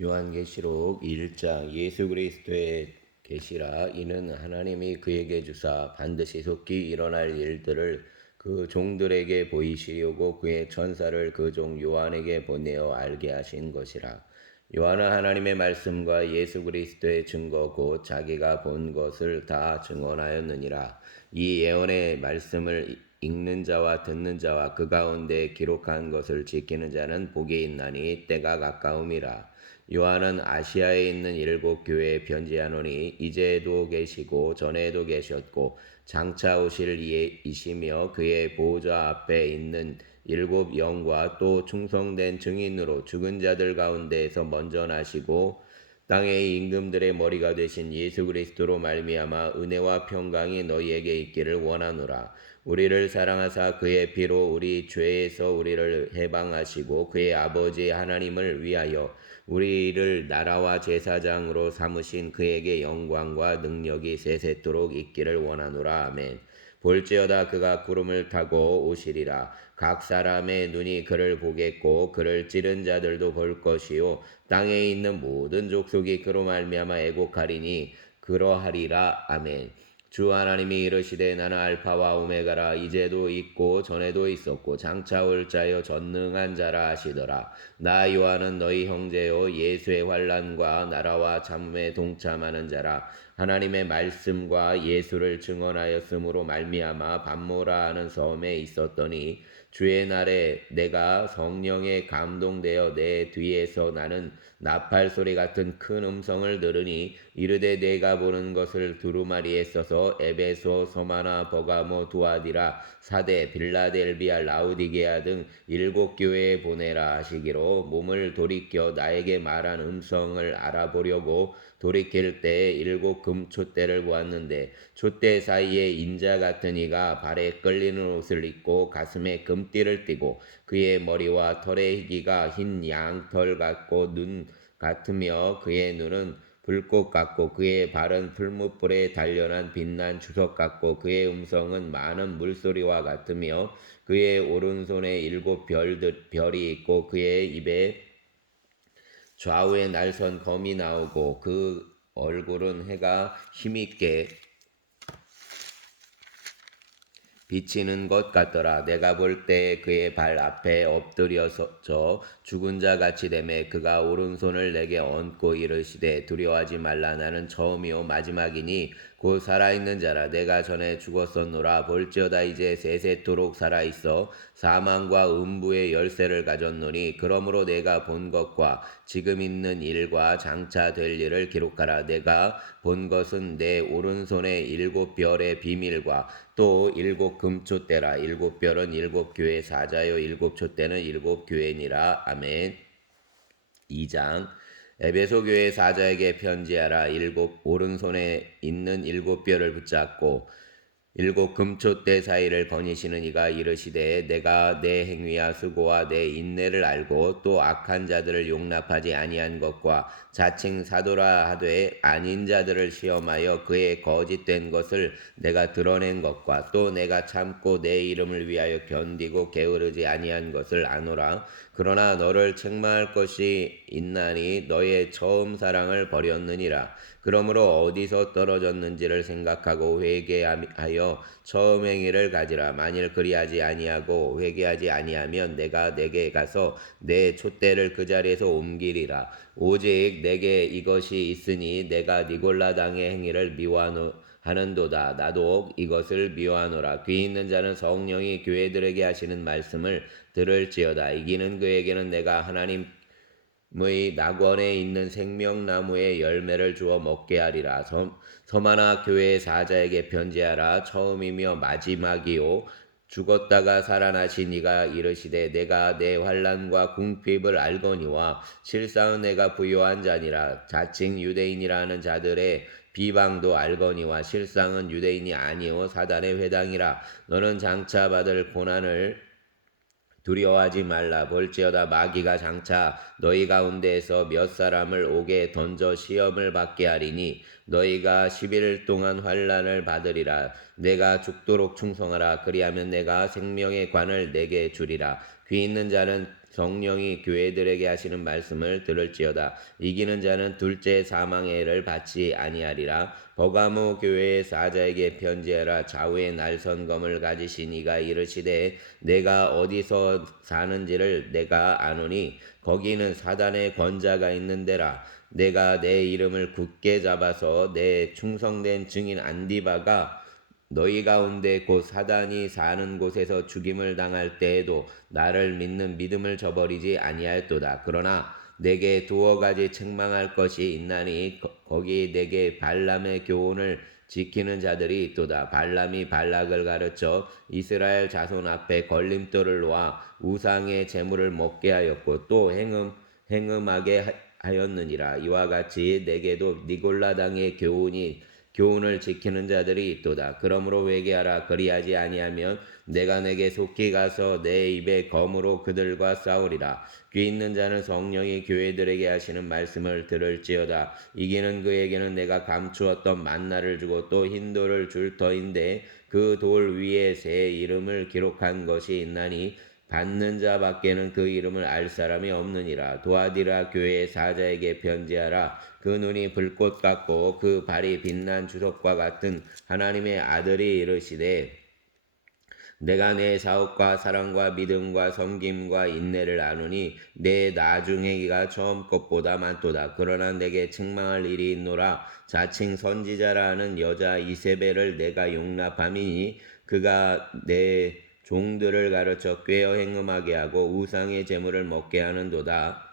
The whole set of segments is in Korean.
요한계시록 1장 예수 그리스도의 계시라. 이는 하나님이 그에게 주사 반드시 속히 일어날 일들을 그 종들에게 보이시려고 그의 천사를 그 종 요한에게 보내어 알게 하신 것이라. 요한은 하나님의 말씀과 예수 그리스도의 증거 곧 자기가 본 것을 다 증언하였느니라. 이 예언의 말씀을 읽는 자와 듣는 자와 그 가운데 기록한 것을 지키는 자는 복이 있나니 때가 가까움이라. 요한은 아시아에 있는 7교회에 편지하노니 이제도 계시고 전에도 계셨고 장차 오실 이시며 그의 보호자 앞에 있는 7영과 또 충성된 증인으로 죽은 자들 가운데에서 먼저 나시고 땅의 임금들의 머리가 되신 예수 그리스도로 말미암아 은혜와 평강이 너희에게 있기를 원하노라. 우리를 사랑하사 그의 피로 우리 죄에서 우리를 해방하시고 그의 아버지 하나님을 위하여 우리를 나라와 제사장으로 삼으신 그에게 영광과 능력이 세세토록 있기를 원하노라. 아멘. 볼지어다 그가 구름을 타고 오시리라. 각 사람의 눈이 그를 보겠고 그를 찌른 자들도 볼 것이요 땅에 있는 모든 족속이 그로 말미암아 애곡하리니 그러하리라. 아멘. 주 하나님이 이르시되 나는 알파와 오메가라. 이제도 있고 전에도 있었고 장차 올 자여 전능한 자라 하시더라. 나 요한은 너희 형제요 예수의 환난과 나라와 참음에 동참하는 자라. 하나님의 말씀과 예수를 증언하였으므로 말미암아 밤모라 하는 섬에 있었더니 주의 날에 내가 성령에 감동되어 내 뒤에서 나는 나팔 소리 같은 큰 음성을 들으니 이르되 내가 보는 것을 두루마리에 써서 에베소, 서마나, 버가모, 두아디라, 사데, 빌라델비아, 라우디게아 등 7교회에 보내라 하시기로 몸을 돌이켜 나에게 말한 음성을 알아보려고 돌이킬 때에 7금촛대를 보았는데 촛대 사이에 인자 같은 이가 발에 끌리는 옷을 입고 가슴에 금띠를 띠고 그의 머리와 털의 희기가 흰 양털 같고 눈 같으며 그의 눈은 불꽃 같고 그의 발은 풀무불에 단련한 빛난 주석 같고 그의 음성은 많은 물소리와 같으며 그의 오른손에 7별이 있고 그의 입에 좌우에 날선 검이 나오고 그 얼굴은 해가 힘있게 비치는 것 같더라. 내가 볼 때 그의 발 앞에 엎드려서 죽은 자 같이 되매 그가 오른손을 내게 얹고 이르시되 두려워하지 말라. 나는 처음이요 마지막이니 곧 살아있는 자라. 내가 전에 죽었었노라. 볼지어다 이제 세세토록 살아있어 사망과 음부의 열쇠를 가졌노니 그러므로 내가 본 것과 지금 있는 일과 장차 될 일을 기록하라. 내가 본 것은 내 오른손에 7별의 비밀과 또 7금촛대라. 7별은 7교회 사자요 7촛대는 7교회니라. 아멘. 2장 에베소 교회 사자에게 편지하라. 오른손에 있는 7별을 붙잡고 7금촛대 사이를 거니시는 이가 이르시되 내가 내 행위와 수고와 내 인내를 알고 또 악한 자들을 용납하지 아니한 것과 자칭 사도라 하되 아닌 자들을 시험하여 그의 거짓된 것을 내가 드러낸 것과 또 내가 참고 내 이름을 위하여 견디고 게으르지 아니한 것을 아노라. 그러나 너를 책망할 것이 있나니 너의 처음 사랑을 버렸느니라. 그러므로 어디서 떨어졌는지를 생각하고 회개하여 처음 행위를 가지라. 만일 그리하지 아니하고 회개하지 아니하면 내가 내게 가서 내 촛대를 그 자리에서 옮기리라. 오직 내게 이것이 있으니 내가 니골라당의 행위를 미워하는도다. 나도 이것을 미워하노라. 귀 있는 자는 성령이 교회들에게 하시는 말씀을 들을지어다. 이기는 그에게는 내가 하나님의 낙원에 있는 생명나무의 열매를 주어 먹게 하리라. 서마나 교회의 사자에게 편지하라. 처음이며 마지막이요 죽었다가 살아나신 이가 이르시되 내가 내 환난과 궁핍을 알거니와 실상은 내가 부요한 자니라. 자칭 유대인이라 하는 자들의 비방도 알거니와 실상은 유대인이 아니요 사단의 회당이라. 너는 장차 받을 고난을 두려워하지 말라. 볼지어다 마귀가 장차 너희 가운데에서 몇 사람을 옥에 던져 시험을 받게 하리니 너희가 11일 동안 환난을 받으리라. 내가 죽도록 충성하라. 그리하면 내가 생명의 관을 내게 주리라. 귀 있는 자는 성령이 교회들에게 하시는 말씀을 들을지어다. 이기는 자는 둘째 사망의 해를 받지 아니하리라. 버가모 교회의 사자에게 편지하라. 좌우에 날선검을 가지신 이가 이르시되 내가 어디서 사는지를 내가 아노니 거기는 사단의 권자가 있는 데라. 내가 내 이름을 굳게 잡아서 내 충성된 증인 안디바가 너희 가운데 곧 사단이 사는 곳에서 죽임을 당할 때에도 나를 믿는 믿음을 저버리지 아니할도다. 그러나 내게 두어 가지 책망할 것이 있나니 거기 내게 발람의 교훈을 지키는 자들이 있도다. 발람이 발락을 가르쳐 이스라엘 자손 앞에 걸림돌을 놓아 우상의 재물을 먹게 하였고 또 행음하게 하였느니라. 이와 같이 내게도 니골라당의 교훈을 지키는 자들이 있도다. 그러므로 회개하라. 그리하지 아니하면 내가 내게 속히 가서 내 입에 검으로 그들과 싸우리라. 귀 있는 자는 성령이 교회들에게 하시는 말씀을 들을지어다. 이기는 그에게는 내가 감추었던 만나를 주고 또 흰 돌을 줄 터인데 그 돌 위에 새 이름을 기록한 것이 있나니 받는 자 밖에는 그 이름을 알 사람이 없느니라. 도아디라 교회의 사자에게 편지하라. 그 눈이 불꽃 같고 그 발이 빛난 주석과 같은 하나님의 아들이 이르시되 내가 내 사업과 사랑과 믿음과 섬김과 인내를 아노니 내 나중에가 처음 것보다 많도다. 그러나 내게 책망할 일이 있노라. 자칭 선지자라 하는 여자 이세벨을 내가 용납함이니 그가 내 종들을 가르쳐 꾀어 행음하게 하고 우상의 재물을 먹게 하는도다.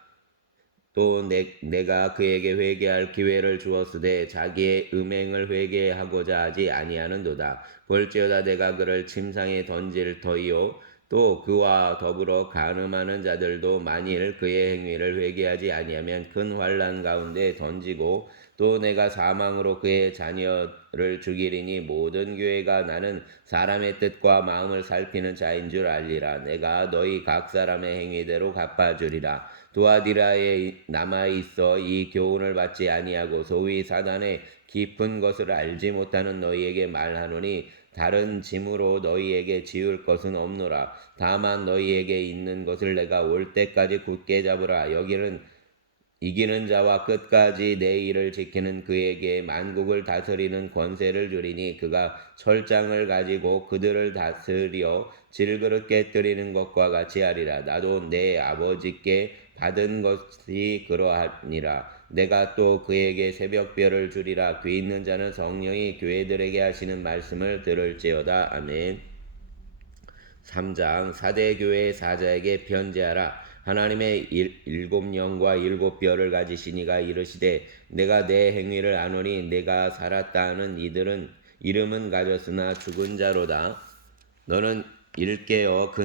또 내가 그에게 회개할 기회를 주었으되 자기의 음행을 회개하고자 하지 아니하는도다. 볼지어다 내가 그를 침상에 던질 터이요 또 그와 더불어 간음하는 자들도 만일 그의 행위를 회개하지 아니하면 큰 환난 가운데 던지고 또 내가 사망으로 그의 자녀를 죽이리니 모든 교회가 나는 사람의 뜻과 마음을 살피는 자인 줄 알리라. 내가 너희 각 사람의 행위대로 갚아주리라. 두아디라에 남아있어 이 교훈을 받지 아니하고 소위 사단의 깊은 것을 알지 못하는 너희에게 말하노니 다른 짐으로 너희에게 지울 것은 없노라. 다만 너희에게 있는 것을 내가 올 때까지 굳게 잡으라. 여기는 이기는 자와 끝까지 내 일을 지키는 그에게 만국을 다스리는 권세를 주리니 그가 철장을 가지고 그들을 다스려 질그릇 깨뜨리는 것과 같이 하리라. 나도 내 아버지께 받은 것이 그러하니라. 내가 또 그에게 새벽별을 주리라. 귀 있는 자는 성령이 교회들에게 하시는 말씀을 들을지어다. 아멘. 3장 사대교회의 사자에게 편지하라. 하나님의 일곱 영과 일곱 뼈를 가지신 이가 이르시되 내가 내 행위를 아노니 내가 살았다 하는 이들은 이름은 가졌으나 죽은 자로다. 너는 일깨어 그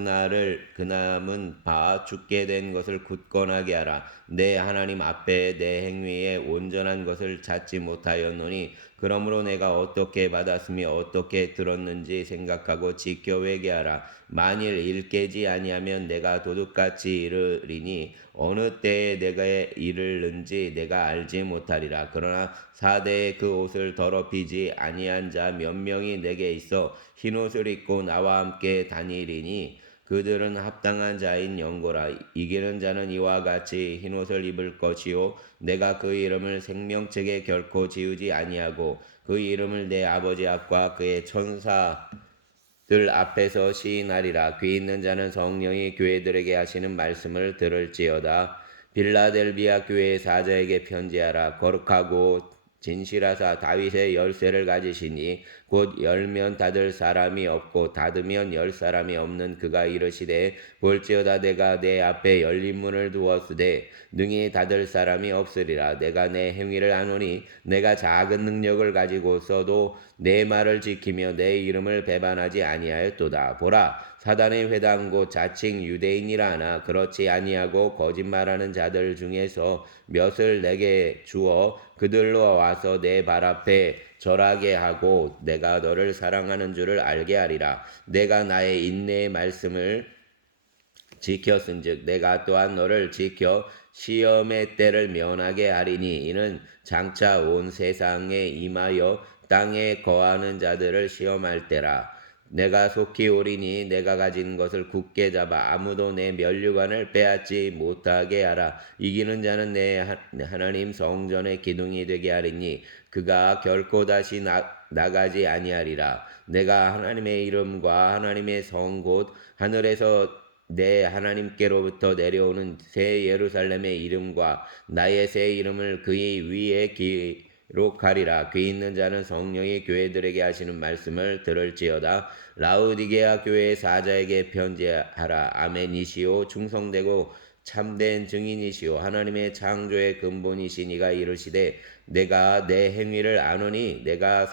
남은 바 죽게 된 것을 굳건하게 하라. 내 하나님 앞에 내 행위에 온전한 것을 찾지 못하였노니 그러므로 내가 어떻게 받았으며 어떻게 들었는지 생각하고 지켜 회개하라. 만일 일깨지 아니하면 내가 도둑같이 이르리니 어느 때에 내가 이르는지 내가 알지 못하리라. 그러나 사대의 그 옷을 더럽히지 아니한 자 몇 명이 내게 있어 흰옷을 입고 나와 함께 다니리니 그들은 합당한 자인 영고라. 이기는 자는 이와 같이 흰옷을 입을 것이요 내가 그 이름을 생명책에 결코 지우지 아니하고 그 이름을 내 아버지 앞과 그의 천사들 앞에서 시인하리라. 귀 있는 자는 성령이 교회들에게 하시는 말씀을 들을지어다. 빌라델비아 교회의 사자에게 편지하라. 거룩하고 진실하사 다윗의 열쇠를 가지시니 곧 열면 닫을 사람이 없고 닫으면 열 사람이 없는 그가 이르시되 볼지어다 내가 내 앞에 열린 문을 두었으되 능히 닫을 사람이 없으리라. 내가 내 행위를 아노니 내가 작은 능력을 가지고서도 내 말을 지키며 내 이름을 배반하지 아니하였도다. 보라 사단의 회당 곧 자칭 유대인이라 하나 그렇지 아니하고 거짓말하는 자들 중에서 몇을 내게 주어 그들로 와서 내 발 앞에 절하게 하고 내가 너를 사랑하는 줄을 알게 하리라. 내가 나의 인내의 말씀을 지켰은즉 내가 또한 너를 지켜 시험의 때를 면하게 하리니 이는 장차 온 세상에 임하여 땅에 거하는 자들을 시험할 때라. 내가 속히 오리니 내가 가진 것을 굳게 잡아 아무도 내 면류관을 빼앗지 못하게 하라. 이기는 자는 내 하나님 성전의 기둥이 되게 하리니 그가 결코 다시 나가지 아니하리라. 내가 하나님의 이름과 하나님의 성 곧 하늘에서 내 하나님께로부터 내려오는 새 예루살렘의 이름과 나의 새 이름을 그의 위에 기록하리라. 귀 있는 자는 성령이 교회들에게 하시는 말씀을 들을지어다. 라우디게아 교회의 사자에게 편지하라. 아멘이시오 충성되고 참된 증인이시오 하나님의 창조의 근본이시니가 이르시되 내가 내 행위를 아노니 내가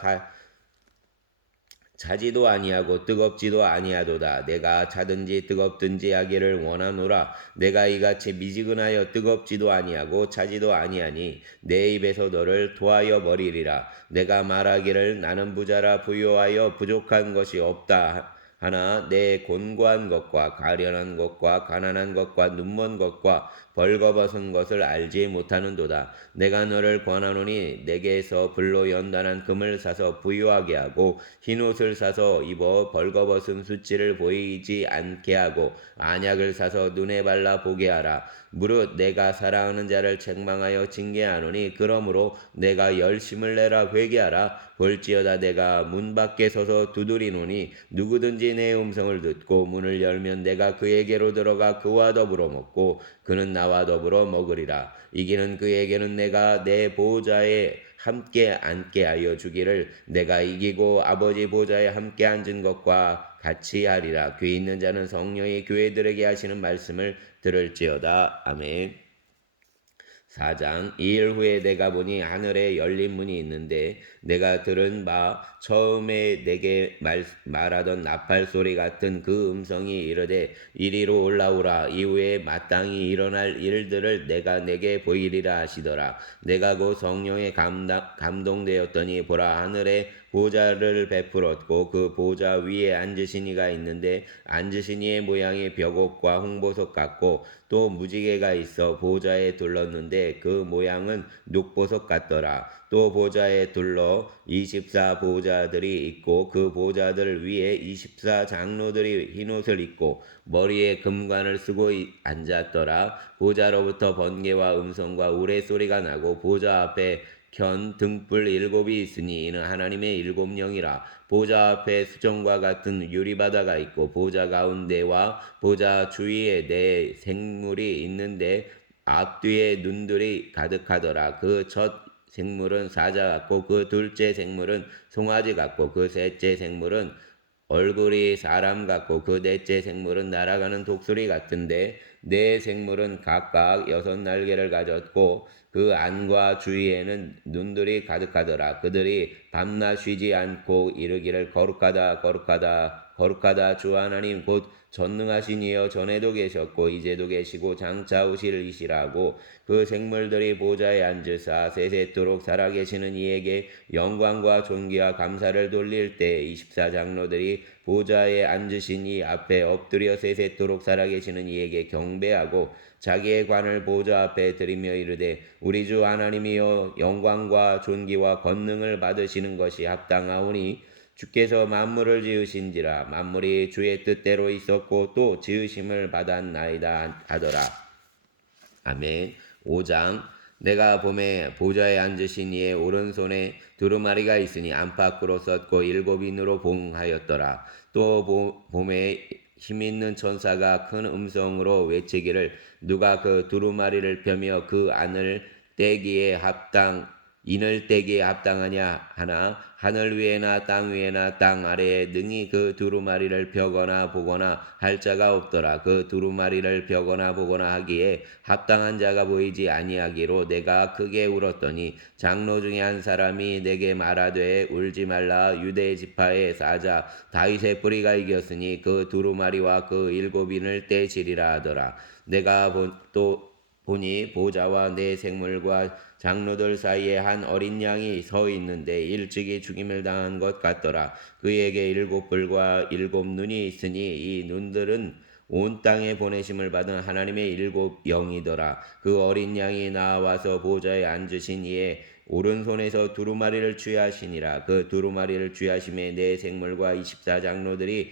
차지도 아니하고 뜨겁지도 아니하도다. 내가 차든지 뜨겁든지 하기를 원하노라. 내가 이같이 미지근하여 뜨겁지도 아니하고 차지도 아니하니 내 입에서 너를 토하여 버리리라. 내가 말하기를 나는 부자라 부유하여 부족한 것이 없다 하나 내 곤고한 것과 가련한 것과 가난한 것과 눈먼 것과 벌거벗은 것을 알지 못하는도다. 내가 너를 권하노니 내게서 불로 연단한 금을 사서 부유하게 하고 흰옷을 사서 입어 벌거벗은 수치를 보이지 않게 하고 안약을 사서 눈에 발라 보게 하라. 무릇 내가 사랑하는 자를 책망하여 징계하노니 그러므로 내가 열심을 내라 회개하라. 볼지어다 내가 문 밖에 서서 두드리노니 누구든지 내 음성을 듣고 문을 열면 내가 그에게로 들어가 그와 더불어 먹고 그는 나와 더불어 먹으리라. 이기는 그에게는 내가 내 보좌에 함께 앉게 하여 주기를 내가 이기고 아버지 보좌에 함께 앉은 것과 같이 하리라. 귀 있는 자는 성령이 교회들에게 하시는 말씀을 들을지어다. 아멘. 4장. 이 일 후에 내가 보니 하늘에 열린 문이 있는데 내가 들은 바 처음에 내게 말하던 나팔 소리 같은 그 음성이 이르되 이리로 올라오라. 이후에 마땅히 일어날 일들을 내가 내게 보이리라 하시더라. 내가 곧 성령에 감동되었더니 보라 하늘에 보좌를 베풀었고 그 보좌 위에 앉으신 이가 있는데 앉으신 이의 모양이 벽옥과 홍보석 같고 또 무지개가 있어 보좌에 둘렀는데 그 모양은 녹보석 같더라. 또 보좌에 둘러 24 보좌들이 있고 그 보좌들 위에 24 장로들이 흰옷을 입고 머리에 금관을 쓰고 앉았더라. 보좌로부터 번개와 음성과 우레소리가 나고 보좌 앞에 켠 등불 7이 있으니 이는 하나님의 7영이라. 보좌 앞에 수정과 같은 유리바다가 있고 보좌 가운데와 보좌 주위에 네 생물이 있는데 앞뒤에 눈들이 가득하더라. 그 첫 생물은 사자 같고 그 둘째 생물은 송아지 같고 그 셋째 생물은 얼굴이 사람 같고 그 넷째 생물은 날아가는 독수리 같은데 네 생물은 각각 6날개를 가졌고 그 안과 주위에는 눈들이 가득하더라. 그들이 밤낮 쉬지 않고 이르기를 거룩하다 거룩하다 거룩하다 주 하나님 곧 전능하신 이여 전에도 계셨고 이제도 계시고 장차 오실 이시라고. 그 생물들이 보좌에 앉으사 세세토록 살아계시는 이에게 영광과 존귀와 감사를 돌릴 때 24장로들이 보좌에 앉으신 이 앞에 엎드려 세세토록 살아계시는 이에게 경배하고 자기의 관을 보좌 앞에 드리며 이르되 우리 주 하나님이여 영광과 존귀와 권능을 받으시는 것이 합당하오니 주께서 만물을 지으신지라 만물이 주의 뜻대로 있었고 또 지으심을 받았나이다 하더라. 아멘. 5장. 내가 봄에 보좌에 앉으신 이의 오른손에 두루마리가 있으니 안팎으로 썼고 7인으로 봉하였더라. 또 봄에 힘있는 천사가 큰 음성으로 외치기를 누가 그 두루마리를 펴며 그 안을 떼기에 인을 떼기에 합당하냐 하나 하늘 위에나 땅 위에나 땅 아래에 능히 그 두루마리를 펴거나 보거나 할 자가 없더라. 그 두루마리를 펴거나 보거나 하기에 합당한 자가 보이지 아니하기로 내가 크게 울었더니 장로 중에 한 사람이 내게 말하되 울지 말라. 유대 지파의 사자 다윗의 뿌리가 이겼으니 그 두루마리와 그 7인을 떼시리라 하더라. 내가 또 보니 보좌와 네 생물과 장로들 사이에 한 어린 양이 서 있는데 일찍이 죽임을 당한 것 같더라. 그에게 7뿔과 7 눈이 있으니 이 눈들은 온 땅에 보내심을 받은 하나님의 일곱 영이더라. 그 어린 양이 나와서 보좌에 앉으신 이에 오른손에서 두루마리를 취하시니라. 그 두루마리를 취하심에 네 생물과 24장로들이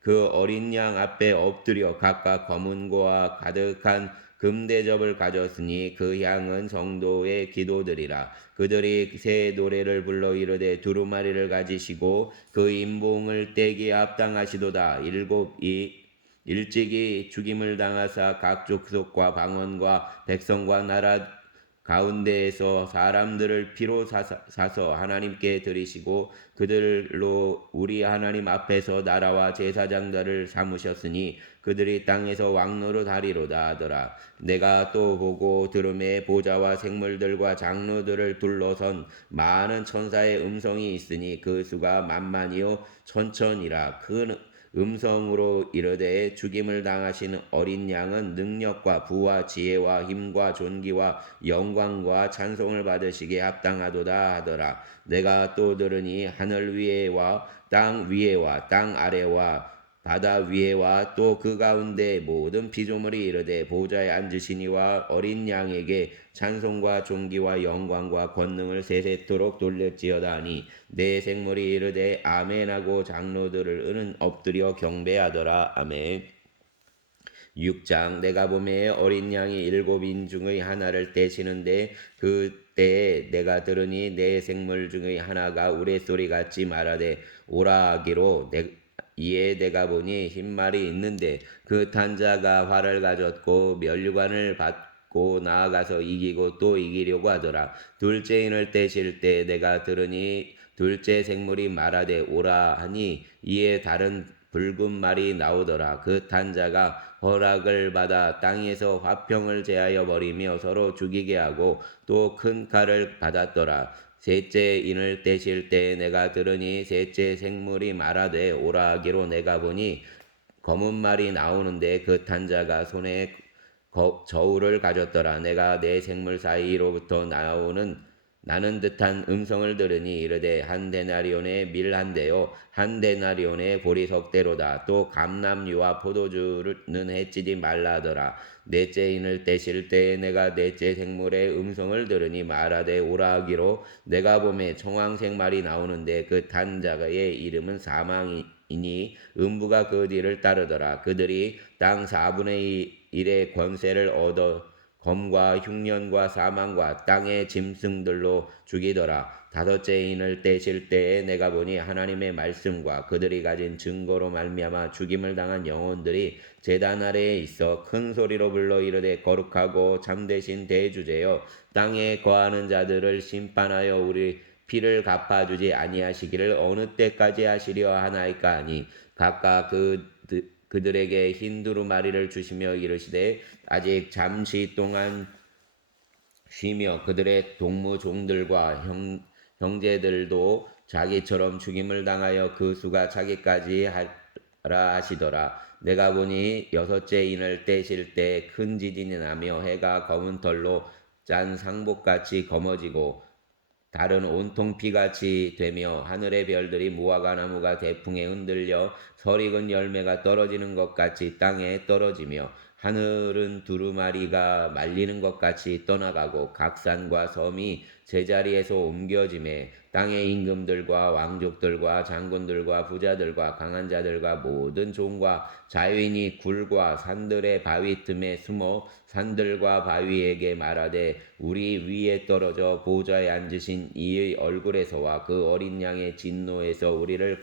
그 어린 양 앞에 엎드려 각각 검은고와 가득한 금대접을 가졌으니 그 향은 성도의 기도들이라. 그들이 새 노래를 불러 이르되 두루마리를 가지시고 그 인봉을 떼기에 합당하시도다. 일찍이 죽임을 당하사 각 족속과 방언과 백성과 나라 가운데에서 사람들을 피로 사서 하나님께 드리시고 그들로 우리 하나님 앞에서 나라와 제사장들을 삼으셨으니 그들이 땅에서 왕노릇 하리로다 하더라. 내가 또 보고 들음에 보좌와 생물들과 장로들을 둘러선 많은 천사의 음성이 있으니 그 수가 만만이요 천천이라. 큰 음성으로 이르되 죽임을 당하신 어린 양은 능력과 부와 지혜와 힘과 존귀와 영광과 찬송을 받으시기에 합당하도다 하더라. 내가 또 들으니 하늘 위에와 땅 아래와 바다 위에와 또 그 가운데 모든 피조물이 이르되 보좌에 앉으신 이와 어린 양에게 찬송과 존귀와 영광과 권능을 세세토록 돌렸지어다 하니 내 생물이 이르되 아멘하고 장로들을 은은 엎드려 경배하더라. 아멘. 6장 내가 보매 어린 양이 일곱 인 중의 하나를 떼시는데 그때에 내가 들으니 내 생물 중의 하나가 우레소리 같이 말하되 오라 하기로 이에 내가 보니 흰말이 있는데 그 탄자가 활을 가졌고 면류관을 받고 나아가서 이기고 또 이기려고 하더라. 둘째 인을 떼실 때 내가 들으니 둘째 생물이 말하되 오라 하니 이에 다른 붉은 말이 나오더라. 그 탄자가 허락을 받아 땅에서 화평을 제하여 버리며 서로 죽이게 하고 또 큰 칼을 받았더라. 셋째 인을 떼실 때 내가 들으니 셋째 생물이 말하되 오라 하기로 내가 보니 검은 말이 나오는데 그 탄자가 손에 저울을 가졌더라. 내가 내 생물 사이로부터 나는 듯한 음성을 들으니 이르되 한 데나리온의 밀 한 대요 한 데나리온의 보리석 대로다. 또 감람류와 포도주는 해치지 말라 하더라. 넷째 인을 떼실 때에 내가 넷째 생물의 음성을 들으니 말하되 오라 하기로 내가 보매 청황색 말이 나오는데 그 탄자의 이름은 사망이니 음부가 그 뒤를 따르더라. 그들이 땅 4분의 1의 권세를 얻어 검과 흉년과 사망과 땅의 짐승들로 죽이더라. 다섯째 인을 떼실 때에 내가 보니 하나님의 말씀과 그들이 가진 증거로 말미암아 죽임을 당한 영혼들이 제단 아래에 있어 큰 소리로 불러 이르되 거룩하고 참되신 대주제여 땅에 거하는 자들을 심판하여 우리 피를 갚아주지 아니하시기를 어느 때까지 하시려 하나이까 하니 각각 그들에게 흰 두루마리를 주시며 이르시되 아직 잠시 동안 쉬며 그들의 동무 종들과 형제들도 자기처럼 죽임을 당하여 그 수가 차기까지 하라 하시더라. 내가 보니 여섯째 인을 떼실 때 큰 지진이 나며 해가 검은 털로 짠 상복같이 검어지고 달은 온통 피같이 되며 하늘의 별들이 무화과 나무가 대풍에 흔들려 설익은 열매가 떨어지는 것 같이 땅에 떨어지며 하늘은 두루마리가 말리는 것 같이 떠나가고 각 산과 섬이 제자리에서 옮겨짐에 땅의 임금들과 왕족들과 장군들과 부자들과 강한 자들과 모든 종과 자유인이 굴과 산들의 바위 틈에 숨어 산들과 바위에게 말하되 우리 위에 떨어져 보좌에 앉으신 이의 얼굴에서와 그 어린 양의 진노에서 우리를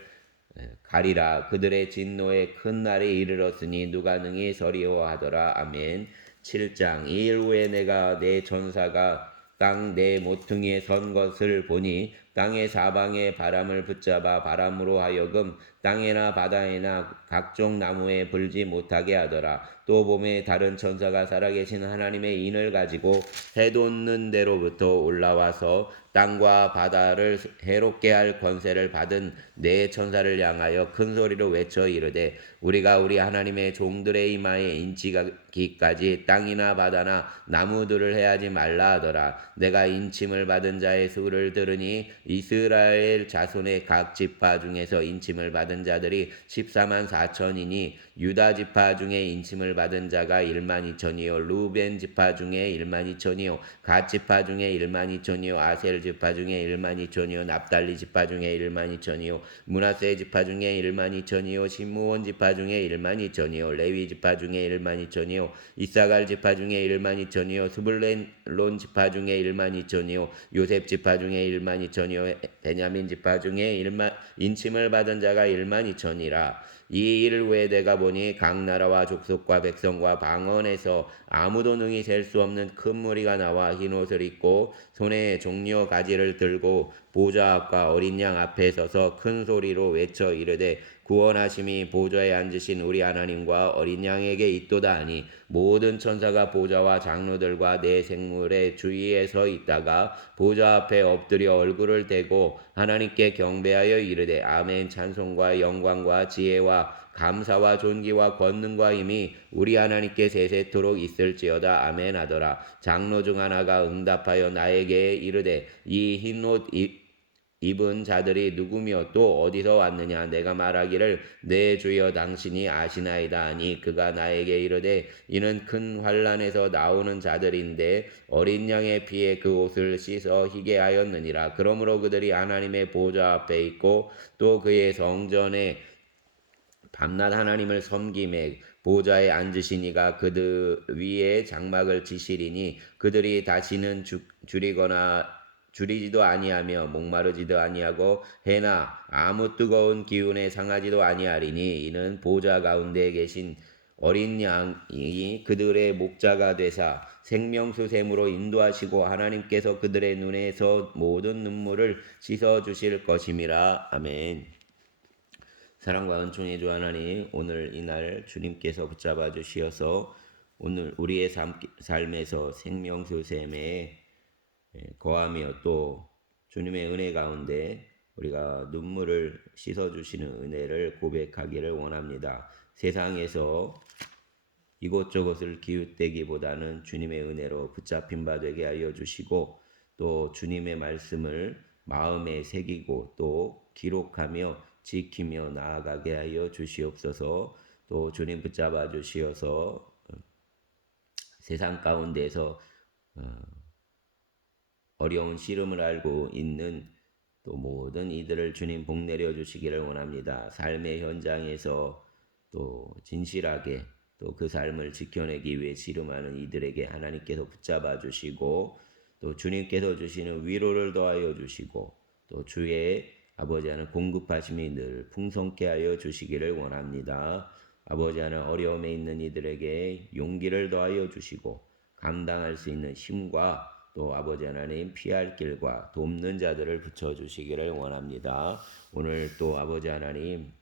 가리라. 그들의 진노의 큰 날이 이르렀으니 누가 능히 서리오 하더라. 아멘. 7장 이 일 후에 내가 내 전사가 땅 내 모퉁이에 선 것을 보니 땅의 사방에 바람을 붙잡아 바람으로 하여금 땅에나 바다에나 각종 나무에 불지 못하게 하더라. 또 봄에 다른 천사가 살아계신 하나님의 인을 가지고 해돋는 데로부터 올라와서 땅과 바다를 해롭게 할 권세를 받은 네 천사를 향하여 큰 소리로 외쳐 이르되 우리가 우리 하나님의 종들의 이마에 인치기까지 땅이나 바다나 나무들을 해하지 말라 하더라. 내가 인침을 받은 자의 수를 들으니 이스라엘 자손의 각 지파 중에서 인침을 받은 자들이 14만 4천이니 유다 지파 중에 인침을 받은 자가 1만 2천이요 루벤 지파 중에 1만 2천이요 갓 지파 중에 1만 2천이요 아셀 지파 중에 1만 2천이요 납달리 지파 중에 1만 2천이요 므낫세 지파 중에 1만 2천이요 시므온 지파 중에 1만 2천이요 레위 지파 중에 1만 2천이요 이사갈 지파 중에 1만 2천이요 스불론 지파 중에 1만 2천이요 요셉 지파 중에 1만 2천이요 베냐민 지파 중에 1만 인침을 받은 자가 1만 2천이라 이 일을 외에 내가 보니 각 나라와 족속과 백성과 방언에서 아무도 능히 셀 수 없는 큰 무리가 나와 흰 옷을 입고 손에 종려 가지를 들고 보좌 앞과 어린 양 앞에 서서 큰 소리로 외쳐 이르되 구원하심이 보좌에 앉으신 우리 하나님과 어린 양에게 있도다 하니 모든 천사가 보좌와 장로들과 내 생물의 주위에 서 있다가 보좌 앞에 엎드려 얼굴을 대고 하나님께 경배하여 이르되 아멘 찬송과 영광과 지혜와 감사와 존귀와 권능과 힘이 우리 하나님께 세세토록 있을지어다 아멘 하더라. 장로 중 하나가 응답하여 나에게 이르되 이 흰옷 입은 자들이 누구며 또 어디서 왔느냐 내가 말하기를 내 주여 당신이 아시나이다 하니 그가 나에게 이르되 이는 큰 환난에서 나오는 자들인데 어린 양의 피에 그 옷을 씻어 희게 하였느니라. 그러므로 그들이 하나님의 보좌 앞에 있고 또 그의 성전에 밤낮 하나님을 섬김에 보좌에 앉으시니가 그들 위에 장막을 지시리니 그들이 다시는 줄이지도 아니하며 목마르지도 아니하고 해나 아무 뜨거운 기운에 상하지도 아니하리니 이는 보좌 가운데 계신 어린 양이 그들의 목자가 되사 생명수샘으로 인도하시고 하나님께서 그들의 눈에서 모든 눈물을 씻어 주실 것임이라. 아멘. 사랑과 은총의 주 하나님, 오늘 이날 주님께서 붙잡아 주시어서 오늘 우리의 삶에서 생명수샘에 거하며 또 주님의 은혜 가운데 우리가 눈물을 씻어주시는 은혜를 고백하기를 원합니다. 세상에서 이곳저곳을 기웃대기보다는 주님의 은혜로 붙잡힌 바 되게 하여 주시고 또 주님의 말씀을 마음에 새기고 또 기록하며 지키며 나아가게 하여 주시옵소서. 또 주님 붙잡아 주시어서 세상 가운데서 어려운 시름을 알고 있는 또 모든 이들을 주님 복 내려 주시기를 원합니다. 삶의 현장에서 또 진실하게 또 그 삶을 지켜내기 위해 시름하는 이들에게 하나님께서 붙잡아 주시고 또 주님께서 주시는 위로를 더하여 주시고 또 주의 아버지 하나님 공급하심이 늘 풍성케 하여 주시기를 원합니다. 아버지 하나님 어려움에 있는 이들에게 용기를 더하여 주시고 감당할 수 있는 힘과 또 아버지 하나님 피할 길과 돕는 자들을 붙여주시기를 원합니다. 오늘 또 아버지 하나님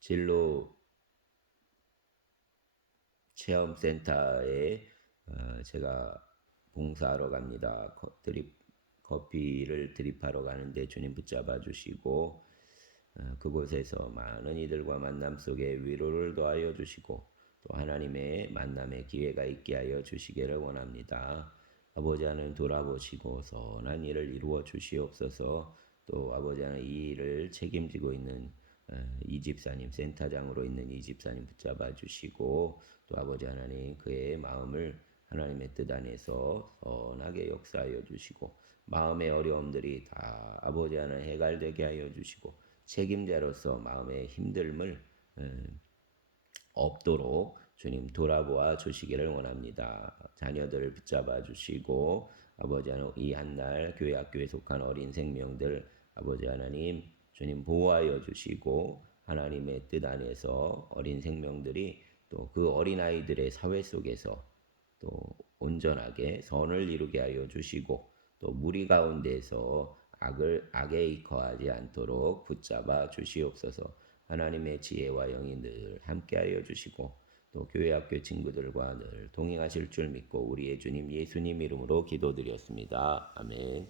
진로 체험센터에 제가 봉사하러 갑니다. 커피를 드립하러 가는데 주님 붙잡아 주시고 그곳에서 많은 이들과 만남 속에 위로를 더하여 주시고 또 하나님의 만남의 기회가 있게 하여 주시기를 원합니다. 아버지 하나님 돌아보시고 선한 일을 이루어 주시옵소서. 또 아버지 하나님 이 일을 책임지고 있는 이 집사님 센터장으로 있는 이 집사님 붙잡아 주시고 또 아버지 하나님 그의 마음을 하나님의 뜻 안에서 선하게 역사하여 주시고 마음의 어려움들이 다 아버지 하나님 해결되게 하여 주시고 책임자로서 마음의 힘듦을 없도록 주님 돌아보아 주시기를 원합니다. 자녀들을 붙잡아 주시고 아버지 하나님 이 한날 교회 학교에 속한 어린 생명들 아버지 하나님 주님 보호하여 주시고 하나님의 뜻 안에서 어린 생명들이 또 그 어린아이들의 사회 속에서 또 온전하게 선을 이루게 하여 주시고 또 무리 가운데서 악에 거하지 않도록 붙잡아 주시옵소서. 하나님의 지혜와 영이 늘 함께하여 주시고 또 교회 학교 친구들과 늘 동행하실 줄 믿고 우리의 주님 예수님 이름으로 기도드렸습니다. 아멘.